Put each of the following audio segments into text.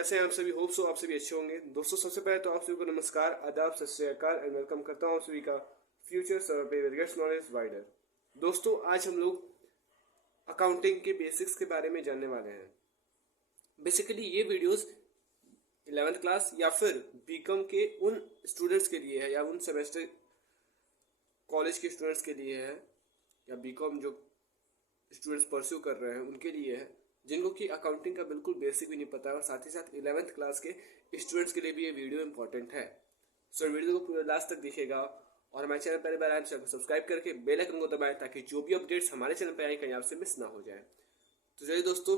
कैसे हैं आप सभी। होप सो आप सभी अच्छे होंगे। दोस्तों सबसे पहले तो आप सभी को नमस्कार, आदाब, सत श्री अकाल एंड वेलकम करता हूं आप सभी का फ्यूचर सर्वे पे विद गेट्स नॉलेज वाइडर। दोस्तों आज हम लोग अकाउंटिंग के बेसिक्स के बारे में जानने वाले हैं। बेसिकली ये वीडियोस 11th क्लास या फिर बीकॉम के उन स्टूडेंट्स के लिए है या उन सेमेस्टर कॉलेज के स्टूडेंट्स के लिए है या बीकॉम जो स्टूडेंट्स परस्यू कर रहे हैं उनके लिए है जिनको कि अकाउंटिंग का बिल्कुल बेसिक भी नहीं पता है, और साथ ही साथ 11th क्लास के स्टूडेंट्स के लिए भी ये वीडियो इंपॉर्टेंट है। सो वीडियो को पूरे लास्ट तक देखिएगा और हमारे चैनल पहले बार आए तो सब्सक्राइब करके बेल आइकन को दबाएं ताकि जो भी अपडेट्स हमारे चैनल पर आए कहीं आपसे मिस ना हो जाए। तो चलिए दोस्तों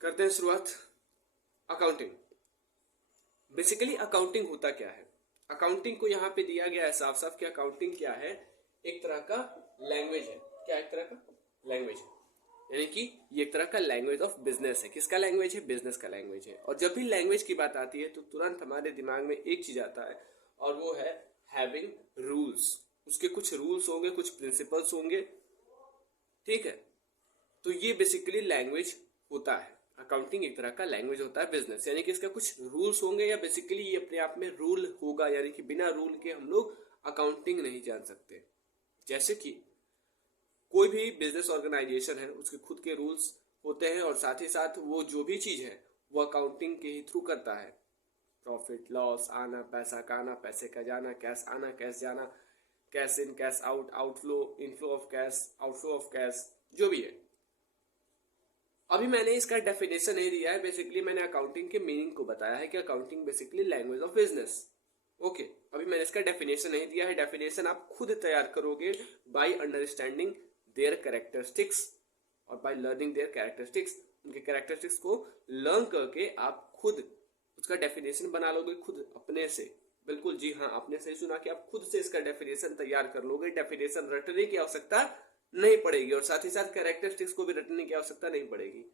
करते हैं शुरुआत। अकाउंटिंग, बेसिकली अकाउंटिंग होता क्या है। अकाउंटिंग को यहाँ पे दिया गया है साफ साफ कि अकाउंटिंग क्या है, एक तरह का लैंग्वेज है। क्या एक तरह का लैंग्वेज है, यानी कि ये एक तरह का लैंग्वेज ऑफ बिजनेस है। किसका लैंग्वेज है? बिजनेस का लैंग्वेज है। और जब भी लैंग्वेज की बात आती है तो तुरंत हमारे दिमाग में एक चीज आता है और वो है हैविंग रूल्स। उसके कुछ रूल्स होंगे, कुछ प्रिंसिपल्स होंगे, ठीक है। तो ये बेसिकली लैंग्वेज होता है। अकाउंटिंग एक तरह का लैंग्वेज होता है बिजनेस, यानी कि इसका कुछ रूल्स होंगे या बेसिकली ये अपने आप में रूल होगा, यानी कि बिना रूल के हम लोग अकाउंटिंग नहीं जान सकते। जैसे कि कोई भी बिजनेस ऑर्गेनाइजेशन है उसके खुद के रूल्स होते हैं और साथ ही साथ वो जो भी चीज है वो अकाउंटिंग के ही थ्रू करता है। प्रॉफिट लॉस, आना पैसा का आना, पैसे का जाना, कैश आना कैश जाना, cash in cash out, outflow, inflow of cash, outflow of cash, जो भी है। अभी मैंने इसका डेफिनेशन नहीं दिया है, बेसिकली मैंने अकाउंटिंग के मीनिंग को बताया है कि accounting basically language of business. Okay, अभी मैंने इसका डेफिनेशन नहीं दिया है। डेफिनेशन आप खुद तैयार करोगे बाय अंडरस्टैंडिंग देयर कैरेक्टरिस्टिक्स और बाय लर्निंग देयर कैरेक्टरिस्टिक्स। उनके कैरेक्टरिस्टिक्स को लर्न करके आप खुद उसका डेफिनेशन बना लोगे, खुद अपने से। बिल्कुल जी हाँ, आपने सही सुना कि आप खुद से इसका डेफिनेशन तैयार कर लोगे। डेफिनेशन रटने की आवश्यकता नहीं पड़ेगी और साथ ही साथ कैरेक्टरिस्टिक्स को भी रटने की आवश्यकता नहीं पड़ेगी।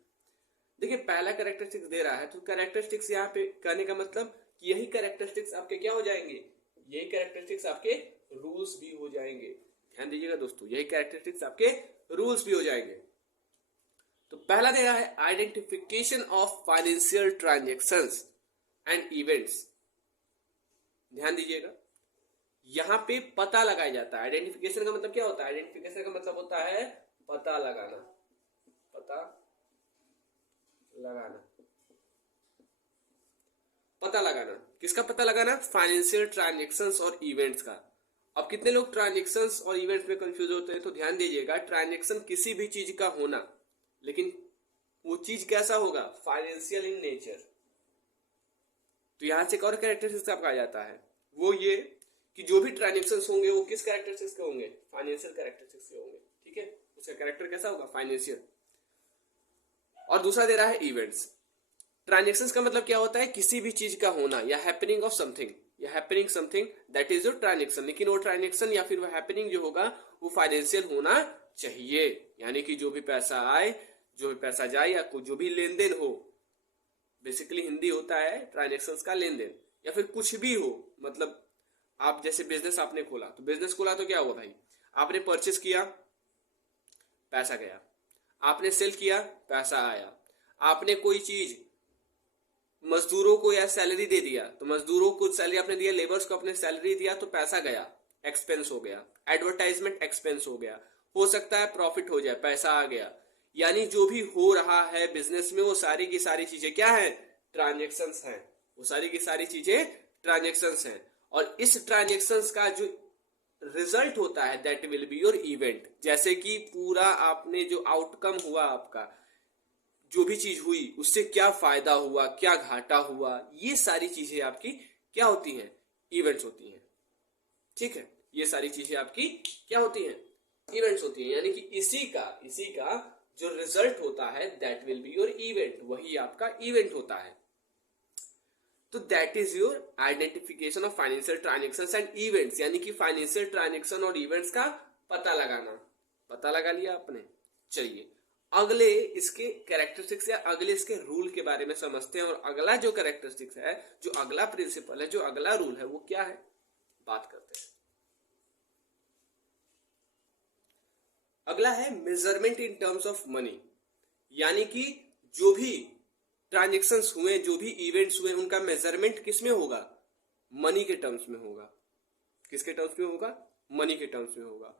देखिए पहला कैरेक्टरिस्टिक्स दे रहा है तो कैरेक्टरिस्टिक्स यहाँ पे कहने का मतलब कि यही कैरेक्टरिस्टिक्स आपके क्या हो जाएंगे, यही कैरेक्टरिस्टिक्स आपके रूल्स भी हो जाएंगे। ध्यान दीजिएगा दोस्तों, यही कैरेक्टरिस्टिक्स आपके रूल्स भी हो जाएंगे। तो पहला दे रहा है identification of financial transactions and events. ध्यान दीजिएगा, यहां पे पता लगाया जाता है। आइडेंटिफिकेशन का मतलब क्या होता है? आइडेंटिफिकेशन का मतलब होता है पता लगाना। पता लगाना, पता लगाना। किसका पता लगाना? फाइनेंशियल ट्रांजैक्शंस और इवेंट्स का। अब कितने लोग ट्रांजैक्शंस और इवेंट्स में कंफ्यूज होते हैं, तो ध्यान दीजिएगा, ट्रांजैक्शन किसी भी चीज का होना, लेकिन वो चीज कैसा होगा? Financial in nature. तो यहां से एक और कैरेक्टरिस्टिक्स आपका आ जाता है, वो ये कि जो भी ट्रांजैक्शंस होंगे वो किस कैरेक्टरिस्टिक्स के होंगे? फाइनेंशियल कैरेक्टरिस्टिक्स के होंगे, ठीक है। उसका कैरेक्टर कैसा होगा? फाइनेंशियल। और दूसरा दे रहा है इवेंट्स। ट्रांजैक्शंस का मतलब क्या होता है? किसी भी चीज का होना या हैपनिंग ऑफ समथिंग, या happening something, that is your transaction. लेकिन वो ट्रांजैक्शन या फिर वो हैपनिंग जो होगा वो फाइनेंशियल होना चाहिए, यानी कि जो भी पैसा आए, जो भी पैसा जाए, या जो भी लेन देन हो। बेसिकली हिंदी होता है ट्रांजैक्शंस का लेन देन, या फिर कुछ भी हो। मतलब आप जैसे बिजनेस आपने खोला, तो बिजनेस खोला तो क्या हुआ भाई? आपने परचेस किया, पैसा गया। आपने सेल किया, पैसा आया। आपने कोई चीज मजदूरों को या सैलरी दे दिया, तो मजदूरों को सैलरी आपने दिया, लेबर्स को आपने सैलरी दिया, तो पैसा गया, एक्सपेंस हो गया। एडवर्टाइजमेंट एक्सपेंस हो गया। हो सकता है प्रॉफिट हो जाए, पैसा आ गया। यानी जो भी हो रहा है बिजनेस में वो सारी की सारी चीजें क्या है? ट्रांजेक्शन्स हैं। वो सारी की सारी चीजें ट्रांजेक्शन्स हैं। और इस ट्रांजेक्शन्स का जो रिजल्ट होता है that will be your event. जैसे कि पूरा आपने जो आउटकम हुआ, आपका जो भी चीज हुई उससे क्या फायदा हुआ, क्या घाटा हुआ, ये सारी चीजें आपकी क्या होती हैं? इवेंट्स होती हैं, ठीक है। ये सारी चीजें आपकी क्या होती हैं? इवेंट्स होती हैं। यानी कि इसी का जो रिजल्ट होता है that will be your event, वही आपका इवेंट होता है। तो that is your identification of financial transactions and events, यानी कि फाइनेंशियल ट्रांजैक्शन और इवेंट्स का पता लगाना। पता लगा लिया आपने। चलिए अगले इसके कैरेक्टरिस्टिक्स या अगले इसके रूल के बारे में समझते हैं। और अगला जो कैरेक्टरिस्टिक्स है, जो अगला प्रिंसिपल है, जो अगला रूल है, वो क्या है, बात करते हैं। अगला है measurement in terms of money, यानी कि जो भी ट्रांजेक्शन्स हुए, जो भी इवेंट्स हुए, उनका मेजरमेंट किस में होगा? मनी के टर्म्स में होगा। किसके टर्म्स में होगा? मनी के टर्म्स में होगा।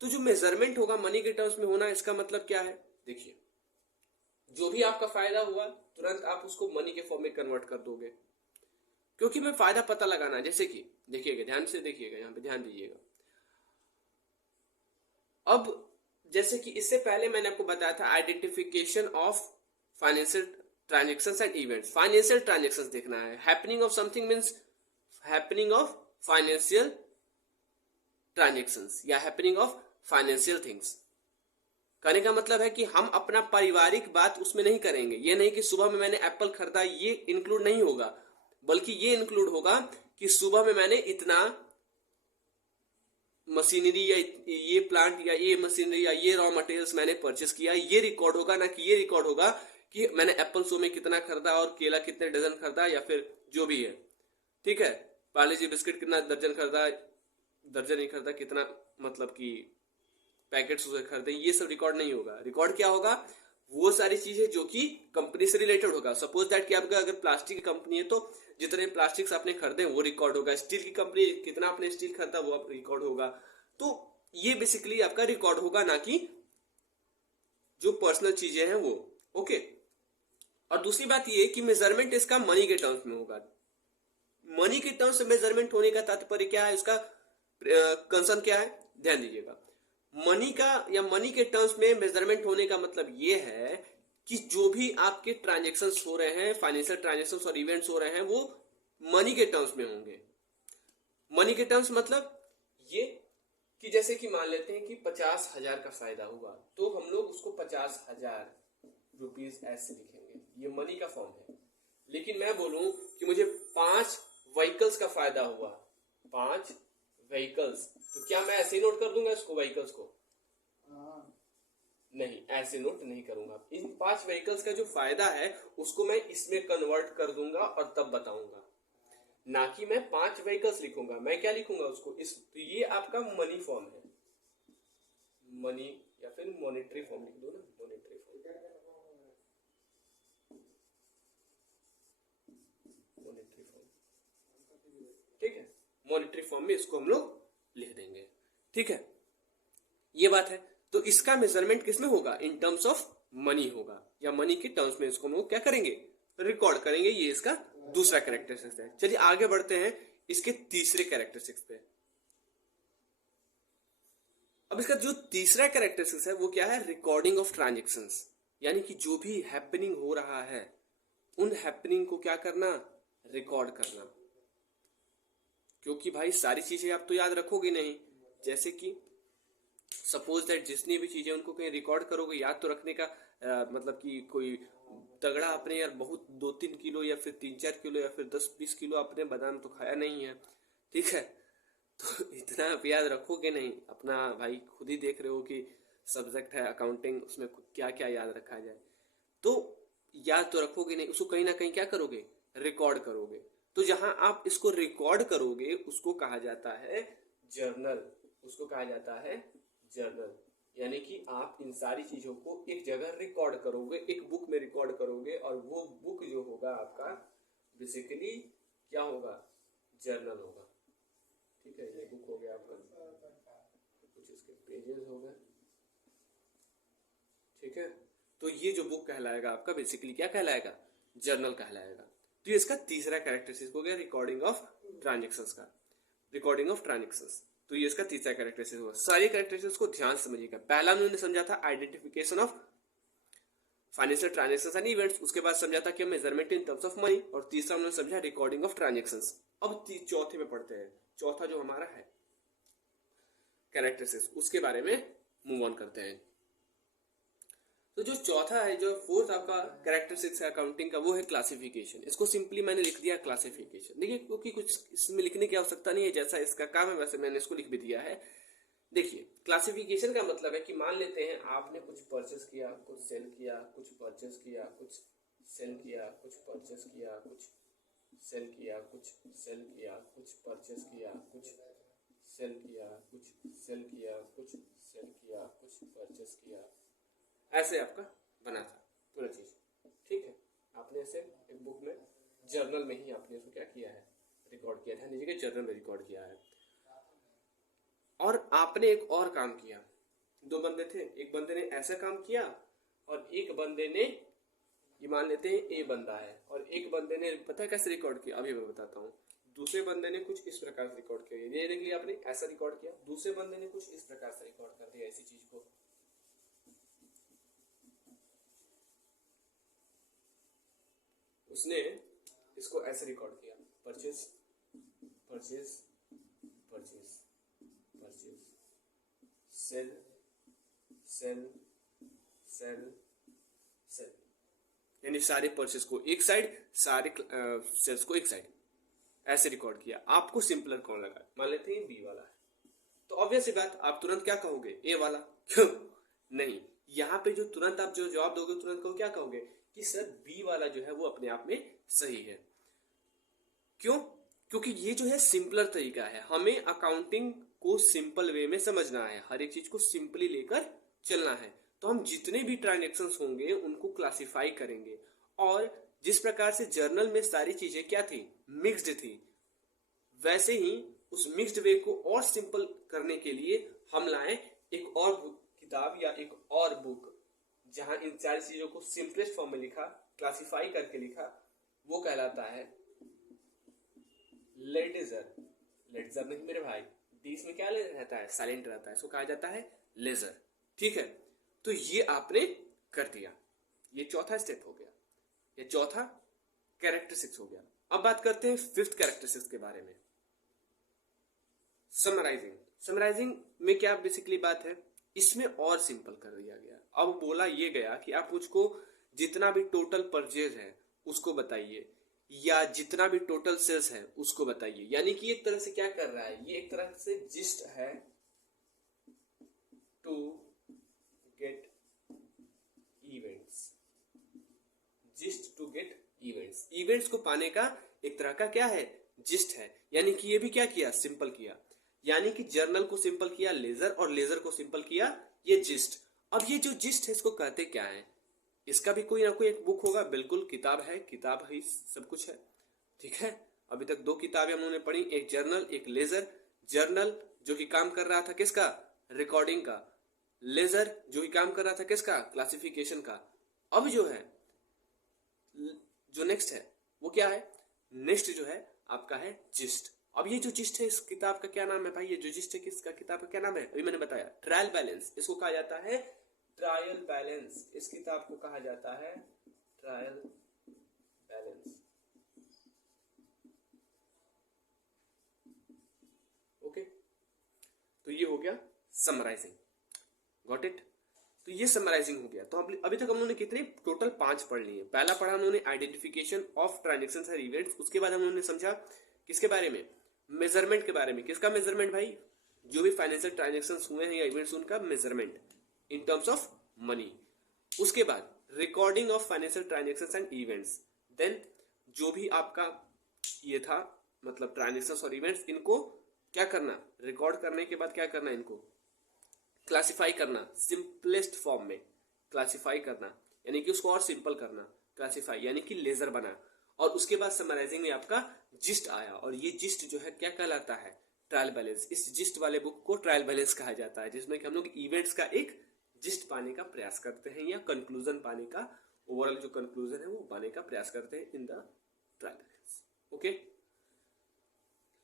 तो जो मेजरमेंट होगा मनी के टर्म्स में होना, इसका मतलब क्या है? देखिए, जो भी आपका फायदा हुआ तुरंत आप उसको मनी के फॉर्म में कन्वर्ट कर दोगे, क्योंकि मैं फायदा पता लगाना है। जैसे कि देखिएगा, ध्यान से देखिएगा, यहाँ पे ध्यान दीजिएगा। अब जैसे कि इससे पहले मैंने आपको बताया था identification of financial transactions and events. Financial transactions देखना है, happening of something means happening of financial transactions या हैपनिंग ऑफ फाइनेंशियल थिंग्स। कहने का मतलब है कि हम अपना पारिवारिक बात उसमें नहीं करेंगे। ये नहीं कि सुबह में मैंने एप्पल खरीदा, ये इंक्लूड नहीं होगा, बल्कि ये इंक्लूड होगा कि सुबह में मैंने इतना मशीनरी या ये प्लांट या ये मशीनरी या ये रॉ मटेरियल्स मैंने परचेस किया, ये रिकॉर्ड होगा। ना कि ये रिकॉर्ड होगा कि मैंने एप्पल सो में कितना खरीदा और केला कितने डजन खरीदा या फिर जो भी है। ठीक है, पार्ले जी बिस्किट कितना दर्जन खरीदा, दर्जन नहीं खरीदा, कितना मतलब कि पैकेट्स उसे खरीदे, ये सब रिकॉर्ड नहीं होगा। रिकॉर्ड क्या होगा? वो सारी चीजें जो कि कंपनी से रिलेटेड होगा। सपोज दैट कि आपका अगर प्लास्टिक की कंपनी है तो जितने प्लास्टिक्स आपने खरीदे वो रिकॉर्ड होगा। स्टील की कंपनी, कितना आपने स्टील खरीदा वो रिकॉर्ड होगा। तो ये बेसिकली आपका रिकॉर्ड होगा, ना कि जो पर्सनल चीजें हैं वो। ओके। और दूसरी बात ये कि मेजरमेंट इसका मनी के टर्म्स में होगा। मनी के टर्म्स में मेजरमेंट होने का तात्पर्य क्या है, उसका कंसर्न क्या है, ध्यान दीजिएगा। मनी का या मनी के टर्म्स में मेजरमेंट होने का मतलब ये है कि जो भी आपके ट्रांजेक्शन्स हो रहे हैं, फाइनेंशियल ट्रांजेक्शन्स और इवेंट्स हो रहे हैं, वो मनी के टर्म्स में होंगे। मनी के टर्म्स मतलब ये कि जैसे कि मान लेते हैं कि 50,000 का फायदा हुआ, तो हम लोग उसको 50,000 रुपीज ऐसे लिखेंगे, ये मनी का फॉर्म है। लेकिन मैं बोलूं कि मुझे 5 व्हीकल्स का फायदा हुआ, 5 व्हीकल्स, तो क्या मैं ऐसे नोट कर दूंगा इसको, व्हीकल्स को? नहीं, ऐसे नोट नहीं करूंगा। इन 5 व्हीकल्स का जो फायदा है उसको मैं इसमें कन्वर्ट कर दूंगा और तब बताऊंगा, ना कि मैं 5 व्हीकल्स लिखूंगा। मैं क्या लिखूंगा उसको, इस, तो ये आपका मनी फॉर्म है, मनी या फिर मॉनेटरी फॉर्म लिख दो ना, मॉनेटरी फॉर्म, मॉनेटरी फॉर्म। ठीक है, मॉनेटरी फॉर्म में इसको हम लोग लिख देंगे। ठीक है, ये बात है। तो इसका मेजरमेंट किसमें होगा? इन टर्म्स ऑफ मनी होगा, या मनी के टर्म्स में इसको हम लोग क्या करेंगे, रिकॉर्ड करेंगे। ये इसका दूसरा कैरेक्टरिस्टिक्स है। चलिए आगे बढ़ते हैं इसके तीसरे कैरेक्टरिस्टिक्स पे। अब इसका जो तीसरा कैरेक्टरिस्टिक्स है वो क्या है? Recording of transactions. यानी कि जो भी हैपनिंग हो रहा है उन हैपनिंग को क्या करना, रिकॉर्ड करना। क्योंकि भाई सारी चीजें आप तो याद रखोगे नहीं। जैसे कि सपोज दैट जितनी भी चीजें उनको कहीं रिकॉर्ड करोगे, याद तो रखने का मतलब कि कोई तगड़ा आपने यार बहुत 2-3 किलो या फिर 3-4 किलो या फिर 10-20 किलो आपने बादाम तो खाया नहीं है, ठीक है, तो इतना आप याद रखोगे नहीं। अपना भाई खुद ही देख रहे हो कि सब्जेक्ट है अकाउंटिंग, उसमें क्या क्या याद रखा जाए, तो याद तो रखोगे नहीं, उसको कहीं ना कहीं क्या करोगे, रिकॉर्ड करोगे। तो जहां आप इसको रिकॉर्ड करोगे उसको कहा जाता है जर्नल, उसको कहा जाता है जर्नल। यानी कि आप इन सारी चीजों को एक जगह रिकॉर्ड करोगे, एक बुक में रिकॉर्ड करोगे, और वो बुक जो होगा आपका बेसिकली क्या होगा, जर्नल होगा। ठीक है, ये बुक हो गया आपका, कुछ इसके पेजेस हो गए। ठीक है, तो ये जो बुक कहलाएगा आपका बेसिकली क्या कहलाएगा, जर्नल कहलाएगा। तो ये इसका तीसरा कैरेक्टरिस्टिक हो गया रिकॉर्डिंग ऑफ ट्रांजेक्शंस का, रिकॉर्डिंग ऑफ ट्रांजेक्शंस। तो ये इसका तीसरा कैरेक्टरिस्टिक होगा। सारी कैरेक्टरिस्टिक्स को ध्यान समझिएगा। पहला हमने समझा था identification of financial transactions and events, उसके बाद समझा था कि measurement in terms of money, और तीसरा हमने समझा रिकॉर्डिंग ऑफ ट्रांजेक्शंस। अब चौथे में पढ़ते हैं। चौथा जो हमारा है कैरेक्टरिस्टिक्स, उसके बारे में मूव ऑन करते हैं। तो जो चौथा है, जो फोर्थ आपका कैरेक्टरिस्टिक्स है अकाउंटिंग का, वो है क्लासिफिकेशन। इसको सिंपली मैंने लिख दिया क्लासिफिकेशन। देखिए, क्योंकि कुछ इसमें लिखने की आवश्यकता नहीं है, जैसा इसका काम है वैसे मैंने इसको लिख भी दिया है। देखिए, क्लासिफिकेशन का मतलब है कि मान लेते हैं आपने कुछ परचेस किया, कुछ सेल किया, कुछ परचेस किया, कुछ सेल किया, कुछ परचेस किया, कुछ सेल किया, कुछ सेल किया, कुछ परचेस किया, कुछ सेल किया, कुछ सेल किया, कुछ सेल किया, कुछ परचेस किया, ऐसे आपका बना था पूरा चीज। ठीक है, आपने आपने से एक बुक में जर्नल में ही आपने इसको क्या किया है, रिकॉर्ड किया, ध्यान दीजिए जर्नल में रिकॉर्ड किया है। और आपने एक और काम किया, दो बंदे थे, एक बंदे ने ऐसा काम किया और एक बंदे ने, ये मान लेते हैं ए बंदा है, और एक बंदे ने पता है कैसे रिकॉर्ड किया, अभी मैं बताता हूँ। दूसरे बंदे ने कुछ इस प्रकार से रिकॉर्ड किया, ये देख लिया आपने, ऐसा रिकॉर्ड किया। दूसरे बंदे ने कुछ इस प्रकार से रिकॉर्ड कर दिया ऐसी चीज को। उसने इसको ऐसे रिकॉर्ड किया, purchase purchase purchase purchase, sale sale sale sale, यानी सारे परचेज को एक साइड, सारे सेल्स को एक साइड, ऐसे रिकॉर्ड किया। आपको सिंपलर कौन लगा? मान लेते हैं बी वाला है, तो ऑब्वियस सी बात आप तुरंत क्या कहोगे, ए वाला। क्यों नहीं, यहाँ पे जो तुरंत आप जो जवाब दोगे तुरंत को क्या कहोगे कि सर बी वाला जो है वो अपने आप में सही है। क्यों? क्योंकि ये जो है सिंपलर तरीका है, हमें अकाउंटिंग को सिंपल वे में समझना है, हर एक चीज को सिंपली लेकर चलना है। तो हम जितने भी ट्रांजेक्शन्स होंगे उनको क्लासिफाई करेंगे, और जिस प्रकार से जर्नल में सारी चीजें क्या थी, मिक्स्ड थी, वैसे ही उस मिक्स्ड वे को और सिंपल करने के लिए हम लाए एक और किताब या एक और बुक, जहां इन सारी चीजों को सिंपलेस्ट फॉर्म में लिखा, क्लासिफाई करके लिखा। वो कहलाता है लेडजर। लेडजर नहीं मेरे भाई, डी इसमें क्या रहता है, साइलेंट रहता है, इसको कहा जाता है लेजर। ठीक है, तो ये आपने कर दिया, ये चौथा स्टेप हो गया, ये चौथा कैरेक्टरिस्टिक्स हो गया। अब बात करते हैं फिफ्थ कैरेक्टरिस्टिक्स के बारे में, समराइजिंग। समराइजिंग में क्या बेसिकली बात है, इसमें और सिंपल कर दिया गया। अब बोला ये गया कि आप मुझको जितना भी टोटल परचेज है उसको बताइए, या जितना भी टोटल सेल्स है उसको बताइए। यानी कि एक तरह से क्या कर रहा है, ये एक तरह से जिस्ट है to get events, gist to get events, events को पाने का एक तरह का क्या है, जिस्ट है। यानी कि ये भी क्या किया, सिंपल किया। यानी कि जर्नल को सिंपल किया लेजर, और लेजर को सिंपल किया ये जिस्ट। अब ये जो जिस्ट है इसको कहते क्या है, इसका भी कोई ना कोई एक बुक होगा, बिल्कुल किताब है, किताब ही सब कुछ है। ठीक है, अभी तक दो किताबें हम लोगों ने पढ़ी, एक जर्नल एक लेजर। जर्नल जो कि काम कर रहा था किसका, रिकॉर्डिंग का। लेजर जो कि काम कर रहा था किसका, क्लासिफिकेशन का। अब जो है, जो नेक्स्ट है वो क्या है, नेक्स्ट जो है आपका है जिस्ट। अब ये जो जिस्ट है इस किताब का क्या नाम है भाई, ये जो जिस्ट है किसका, किताब का क्या नाम है, अभी मैंने बताया ट्रायल बैलेंस, इसको कहा जाता है ट्रायल बैलेंस। इस किताब को कहा जाता है ट्रायल बैलेंस। ओके, तो ये हो गया समराइजिंग, गॉट इट। तो ये समराइजिंग हो गया। तो अभी तक हम लोगों ने कितने, टोटल 5 पढ़ लिए। पहला पढ़ा हम लोगों ने आइडेंटिफिकेशन ऑफ ट्रांजेक्शंस और इवेंट्स। उसके बाद हम लोगों ने समझा किसके बारे में, मेजरमेंट के बारे में। किसका मेजरमेंट भाई, जो भी फाइनेंशियल ट्रांजेक्शंस हुए हैं या इवेंट्स उनका measurement in terms of money. उसके बाद recording of financial transactions and events. Then जो भी आपका ये था, मतलब ट्रांजेक्शंस और इवेंट्स, इनको क्या करना, रिकॉर्ड करने के बाद क्या करना, इनको क्लासिफाई करना, सिंपलेस्ट फॉर्म में क्लासिफाई करना, यानी कि उसको और सिंपल करना, क्लासिफाई यानी कि लेजर बना। और उसके बाद समराइजिंग में आपका जिस्ट आया, और ये जिस्ट जो है क्या कहलाता है, ट्रायल बैलेंस। इस जिस्ट वाले बुक को ट्रायल बैलेंस कहा जाता है, जिसमें कि हम लोग इवेंट्स का एक जिस्ट पाने का प्रयास करते हैं, या कंक्लूजन पाने का, ओवरऑल जो कंक्लूजन है वो पाने का प्रयास करते हैं in the trial balance. Okay,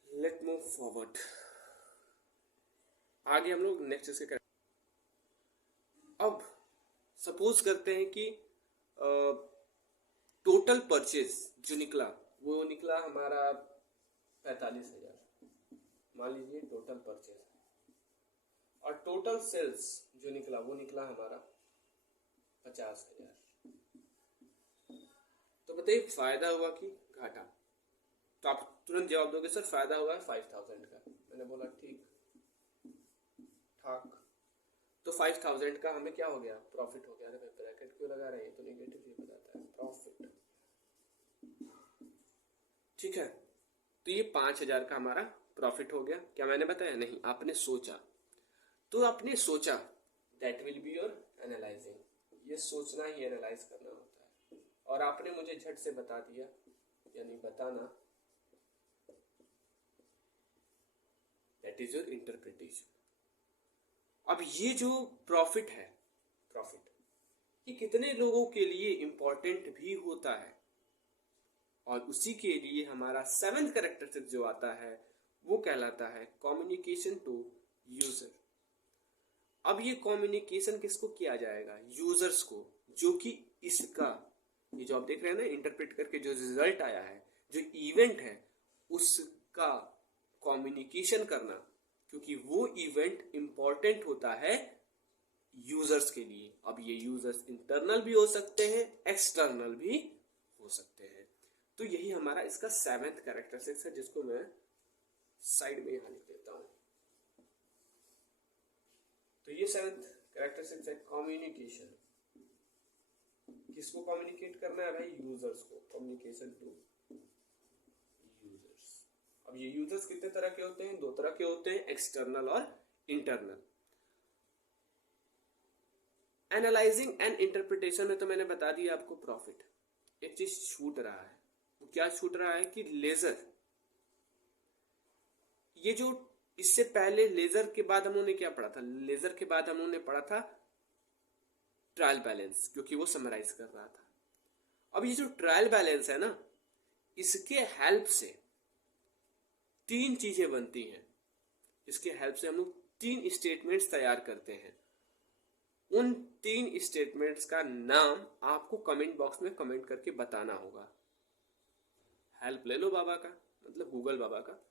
let move forward. आगे हम लोग नेक्स्ट इसके, अब सपोज करते हैं कि टोटल परचेज जो निकला वो निकला हमारा 45,000, मान लीजिए टोटल परचेज, और टोटल सेल्स जो निकला वो निकला हमारा 50,000। तो बताइए फायदा हुआ कि घाटा। तो आप तुरंत जवाब दोगे सर फायदा हुआ 5,000 का। मैंने बोला ठीक ठाक। तो 5,000 का हमें क्या हो गया, प्रॉफिट हो गया। अरे भाई ब्रैकेट क्यों लगा रहे हैं, तो नेगेटिव ही बताता है, प्रॉफिट। ठीक है, तो ये 5,000 का हमारा प्रॉफिट हो गया। क्या मैंने बताया, नहीं, आपने सोचा। तो आपने सोचा, that will be your analysing. ये सोचना ही एनालाइज करना होता है। और आपने मुझे झट से बता दिया, यानी बताना, दैट इज योर इंटरप्रिटेशन। अब ये जो प्रॉफिट है, प्रॉफिट ये कितने लोगों के लिए इंपॉर्टेंट भी होता है, और उसी के लिए हमारा 7th कैरेक्टरिस्टिक जो आता है वो कहलाता है कम्युनिकेशन टू यूजर। अब ये कम्युनिकेशन किसको किया जाएगा? यूजर्स को, जो कि इसका, ये जो आप देख रहे हैं ना इंटरप्रेट करके जो रिजल्ट आया है, जो इवेंट है, उसका कम्युनिकेशन करना, क्योंकि वो इवेंट इंपॉर्टेंट होता है यूजर्स के लिए। अब ये यूजर्स इंटरनल भी हो सकते हैं, एक्सटर्नल भी हो सकते हैं। तो यही हमारा इसका 7th कैरेक्टरिस्टिक्स है, जिसको मैं साइड में यहां लिख देता हूं। तो ये 7th कैरेक्टरिस्टिक्स है कम्युनिकेशन। किसको कम्युनिकेट करना है भाई? यूजर्स को। Communication to users. अब ये यूजर्स कितने तरह के होते हैं? 2 तरह के होते हैं, एक्सटर्नल और इंटरनल। एनालाइजिंग एंड इंटरप्रिटेशन में तो मैंने बता दिया आपको प्रॉफिट। एक चीज छूट रहा है, वो क्या छूट रहा है कि लेजर, ये जो इससे पहले लेजर के बाद हम लोगों ने क्या पढ़ा था? लेजर के बाद हम लोगों ने पढ़ा था ट्रायल बैलेंस, क्योंकि वो समराइज कर रहा था। अब ये जो ट्रायल बैलेंस है ना, इसके हेल्प से 3 चीजें बनती हैं। इसके हेल्प से हम लोग 3 स्टेटमेंट्स तैयार करते हैं। उन 3 स्टेटमेंट्स का नाम आपको कमेंट बॉक्स में कमेंट करके बताना होगा। हेल्प ले लो बाबा का, मतलब गूगल बाबा का,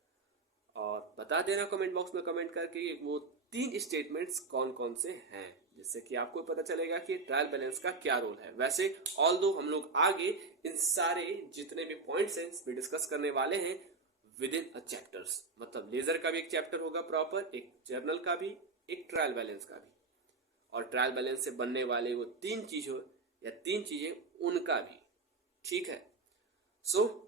और बता देना कमेंट बॉक्स में कमेंट करके वो 3 स्टेटमेंट्स कौन कौन से हैं, जिससे कि आपको पता चलेगा कि ट्रायल बैलेंस का क्या रोल है। वैसे ऑल्दो हम लोग आगे इन सारे जितने भी पॉइंट्स हैं इस पे डिस्कस करने वाले हैं विद इन अ चैप्टर्स। मतलब लेजर का भी एक चैप्टर होगा प्रॉपर, एक जर्नल का भी, एक ट्रायल बैलेंस का भी, और ट्रायल बैलेंस से बनने वाले वो 3 चीजों या 3 चीजें उनका भी। ठीक है, सो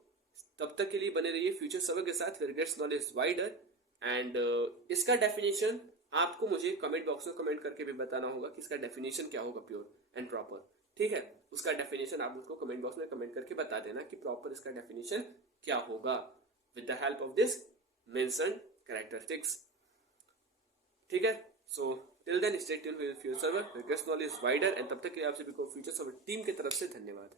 तब तक के लिए बने रहिए फ्यूचर सबक के साथ, फिर गेट्स नॉलेज वाइडर। एंड इसका डेफिनेशन आपको मुझे कमेंट बॉक्स में कमेंट करके भी बताना होगा कि इसका डेफिनेशन क्या होगा प्योर एंड प्रॉपर। ठीक है, उसका डेफिनेशन आप मुझको कमेंट बॉक्स में कमेंट करके बता देना कि प्रॉपर इसका डेफिनेशन क्या होगा with the help of this mentioned characteristics. ठीक है, so till then stay tuned with future server, gets knowledge wider. And तब तक के लिए आप सभी को फ्यूचर सर्वर टीम की तरफ से धन्यवाद।